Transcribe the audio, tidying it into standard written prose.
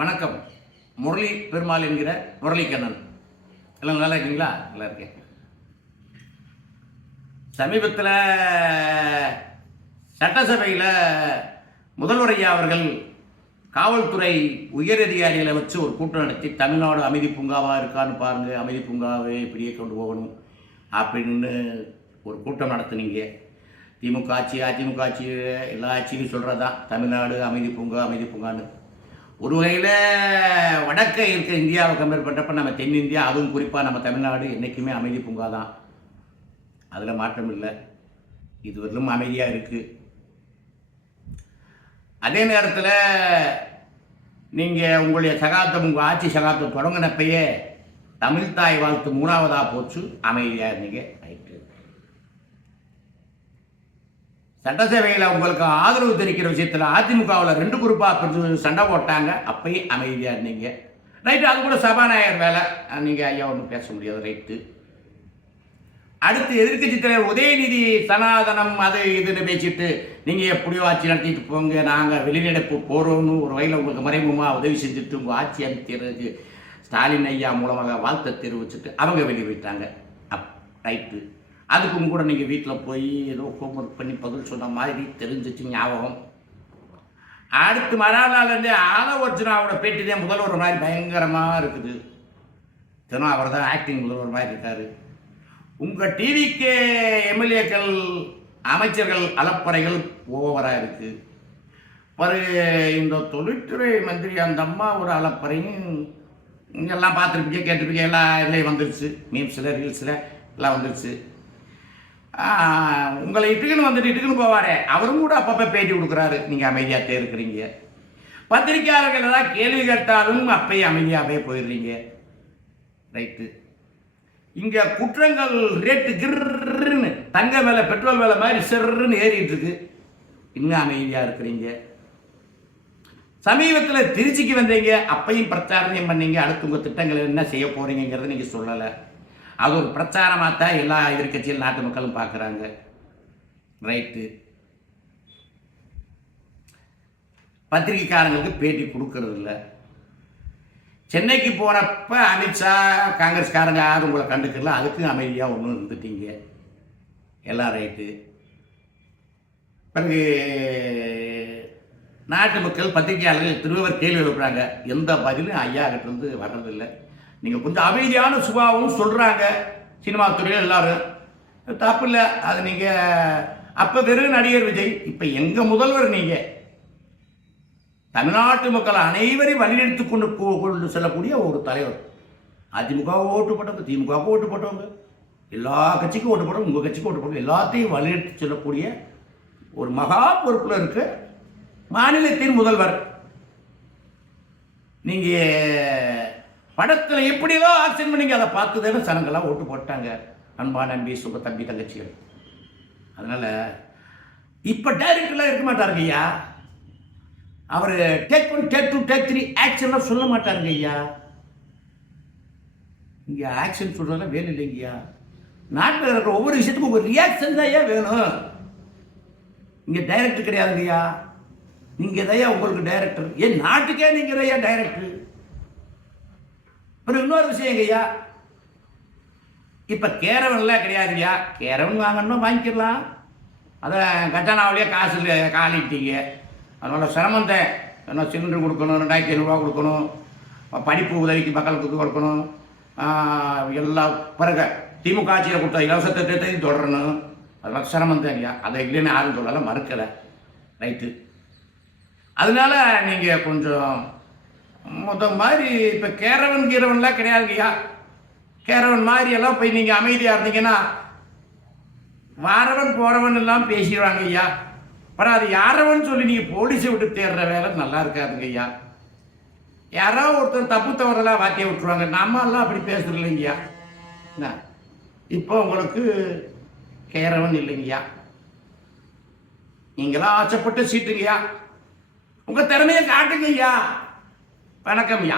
வணக்கம். முரளி பெருமாள் என்கிற முரளிக்கண்ணன். எல்லாம் நல்லா இருக்கீங்களா? நல்லா இருக்கேன். சமீபத்தில் சட்டசபையில் முதல்வர் ஐயா அவர்கள் காவல்துறை உயரதிகாரிகளை வச்சு ஒரு கூட்டம் நடத்தி தமிழ்நாடு அமைதி பூங்காவாக இருக்கான்னு பாருங்கள், அமைதி பூங்காவை இப்படியே கொண்டு போகணும் அப்படின்னு ஒரு கூட்டம் நடத்துனீங்க. திமுக ஆட்சி, அதிமுக ஆட்சி, எல்லா ஆட்சியும் சொல்கிறதான் தமிழ்நாடு அமைதி பூங்கான்னு. ஒரு வகையில் வடக்க இருக்கிற இந்தியாவை கம்பேர் பண்ணுறப்ப நம்ம தென்னிந்தியா, அதுவும் குறிப்பாக நம்ம தமிழ்நாடு என்றைக்குமே அமைதி பூங்கா தான். அதில் மாற்றம் இல்லை. இதுவரையிலும் அமைதியாக இருக்குது. அதே நேரத்தில் நீங்கள் உங்களுடைய சகாப்தம், உங்கள் ஆட்சி சகாப்தம் தொடங்கினப்பையே தமிழ்தாய் வாழ்த்து 3வதாக போச்சு, அமைதியாக இருந்தீங்க. ரைட்டு. சட்டசபையில் உங்களுக்கு ஆதரவு தெரிவிக்கிற விஷயத்தில் அதிமுகவில் 2 குரூப்பாக பிரிஞ்சு சண்டை போட்டாங்க, அப்பயும் அமைதியாக இருந்தீங்க. ரைட்டு. அது கூட சபாநாயகர் வேலை, நீங்கள் ஐயா ஒன்றும் பேச முடியாது. ரைட்டு. அடுத்து எதிர்க்கட்சி தலைவர் உதயநிதி சனாதனம் அது இதுன்னு பேசிட்டு நீங்கள் எப்படியோ ஆட்சி நடத்திட்டு போங்க, நாங்கள் வெளிநடப்பு போகிறோன்னு ஒரு வகையில் உங்களுக்கு மறைமுகமாக உதவி செஞ்சுட்டு உங்கள் ஆட்சி அமைக்கிறதுக்கு ஸ்டாலின் ஐயா மூலமாக வாழ்த்தை தெரிவிச்சுட்டு அவங்க வெளியே போயிட்டாங்க. ரைட்டு. அதுக்கும் கூட நீங்கள் வீட்டில் போய் ஏதோ ஹோம்ஒர்க் பண்ணி பதில் சொன்ன மாதிரி தெரிஞ்சிச்சு ஞாபகம். அடுத்து மறுநாள்லேருந்தே ஆலோசனாவோட பேட்டி தான் முதல்வர் மாதிரி பயங்கரமாக இருக்குது. தினம் அவர் தான் ஆக்டிங் முதல்வர் மாதிரி இருக்கார். உங்கள் டிவிக்கு எம்எல்ஏக்கள், அமைச்சர்கள் அலப்பறைகள் ஓவராக இருக்குது. பிறகு இந்த தொழில்துறை மந்திரி அந்த அம்மாவோட அலப்பறையும் எல்லாம் பார்த்துருப்பீங்க, கேட்டிருப்பீங்க. எல்லா இதுலேயும் வந்துருச்சு, மீம்ஸில் ரீல்ஸில் எல்லாம் வந்துருச்சு. உங்களை இட்டுக்குன்னு போவாரே, அவரும் கூட அப்பப்போ பேட்டி கொடுக்குறாரு, நீங்கள் அமைதியாகவே இருக்கிறீங்க. பத்திரிகையாளர்கள் ஏதாவது கேள்வி கேட்டாலும் அப்பயே அமைதியாகவே போயிடுறீங்க. ரைட்டு. இங்கே குற்றங்கள் ரேட்டு கிர்ன்னு தங்க மேலே பெட்ரோல் மேலே மாதிரி செர்ன்னு ஏறிட்டு இருக்கு, இன்னும் அமைதியாக இருக்கிறீங்க. சமீபத்தில் திருச்சிக்கு வந்தீங்க, அப்பையும் பிரச்சாரத்தையும் பண்ணீங்க. அடுத்து உங்கள் திட்டங்கள் என்ன செய்ய போகிறீங்கிறத நீங்கள் சொல்லலை. அது ஒரு பிரச்சாரமாக தான் எல்லா எதிர்கட்சியில் நாட்டு மக்களும் பார்க்குறாங்க. ரைட்டு. பத்திரிகைக்காரங்களுக்கு பேட்டி கொடுக்கறது இல்லை. சென்னைக்கு போனப்ப அமித்ஷா காங்கிரஸ்காரங்க யாரும் உங்களை கண்டுக்கல, அதுக்கு அமைதியாக ஒன்றும் இருந்துட்டீங்க. எல்லாம் ரைட்டு. பிறகு நாட்டு மக்கள் பத்திரிகையாளர்கள் திருவர் கேள்வி எழுப்புறாங்க, எந்த பதிலும் ஐயா கிட்டேருந்து வர்றதில்லை. நீங்கள் கொஞ்சம் அமைதியான சுபாவம் சொல்கிறாங்க சினிமா துறையில் எல்லாரும், தப்பு இல்லை. அது நீங்கள் அப்போ வெறும் நடிகர் விஜய், இப்போ எங்கள் முதல்வர் நீங்கள். தமிழ்நாட்டு மக்கள் அனைவரையும் வழிநடத்தி கொண்டு செல்லக்கூடிய ஒரு தலைவர். அதிமுக ஓட்டு போட்டவங்க, திமுக ஓட்டு போட்டவங்க, எல்லா கட்சிக்கும் ஓட்டு போட்டவங்க, உங்கள் கட்சிக்கும் ஓட்டு போட்டவங்க, எல்லாத்தையும் வழிநடத்தி செல்லக்கூடிய ஒரு மகா பொறுப்பில் இருக்க மாநிலத்தின் முதல்வர் நீங்கள். படத்தில் எப்படியெல்லாம் ஆக்ஷன் பண்ணிங்க, அதை பார்த்து தானே சனங்கள்லாம் ஓட்டு போட்டாங்க, அன்பா நம்பி சுக தம்பி தங்கச்சிகள். அதனால் இப்போ டைரக்டர்லாம் இருக்க மாட்டாருங்க ஐயா. அவர் டேக் 1, டேக் 2, டேக் 3 ஆக்ஷன்லாம் சொல்ல மாட்டாருங்க ஐயா. இங்கே ஆக்ஷன் சொல்கிறதெல்லாம் வேணும் இல்லைங்கய்யா. நாட்டில் இருக்கிற ஒவ்வொரு விஷயத்துக்கும் ஒரு ரியாக்ஷன் தான் ஐயா வேணும். இங்கே டைரக்டர் கிடையாதுங்க ஐயா. நீங்கள் தான் உங்களுக்கு டைரக்டர். ஏன் நாட்டுக்கே நீங்கள் ஐயா டைரக்டர். அப்புறம் இன்னொரு விஷயம் ஐயா, இப்போ கேரவன்லாம் கிடையாதுங்கய்யா. கேரவன் வாங்கணும் வாங்கிக்கலாம், அதை கஜானாவிலேயே காசு காலிட்டீங்க. அதனால் சிரமத்தை என்ன சிலிண்டர் கொடுக்கணும், 2500 கொடுக்கணும், படிப்பு உதவிக்கு மக்களுக்கு கொடுக்கணும், எல்லா பிறகு திமுக ஆட்சியில் கொடுத்த இலவச திட்டத்தையும் தொடரணும். அதெல்லாம் சிரமம் தான் ஐயா. அதை இல்லைன்னு யாரும் சொல்லலாம், மறுக்கலை. ரைட்டு. அதனால நீங்கள் கொஞ்சம் மொத்தம் மாதிரி இப்போ கீரவன்லாம் கிடையாதுங்கய்யா. கேரவன் மாதிரி எல்லாம் போய் நீங்கள் அமைதியாக இருந்தீங்கன்னா வாரவன் போகிறவன் எல்லாம் பேசிடுவாங்க ஐயா. அப்புறம் அது யாரவன் சொல்லி நீங்கள் போலீஸை விட்டு தேடுற வேலை நல்லா இருக்காதுங்க ஐயா. யாரோ ஒருத்தர் தப்பு தவறலாம் வார்த்தையை விட்டுருவாங்க, நம்மெல்லாம் அப்படி பேசுறது இல்லைங்கய்யா. என்ன இப்போ உங்களுக்கு கேரவன் இல்லைங்கய்யா. நீங்களாம் ஆசைப்பட்டு சீட்டுங்கய்யா, உங்கள் திறமையை காட்டுங்க ஐயா. வணக்கம் ஐயா.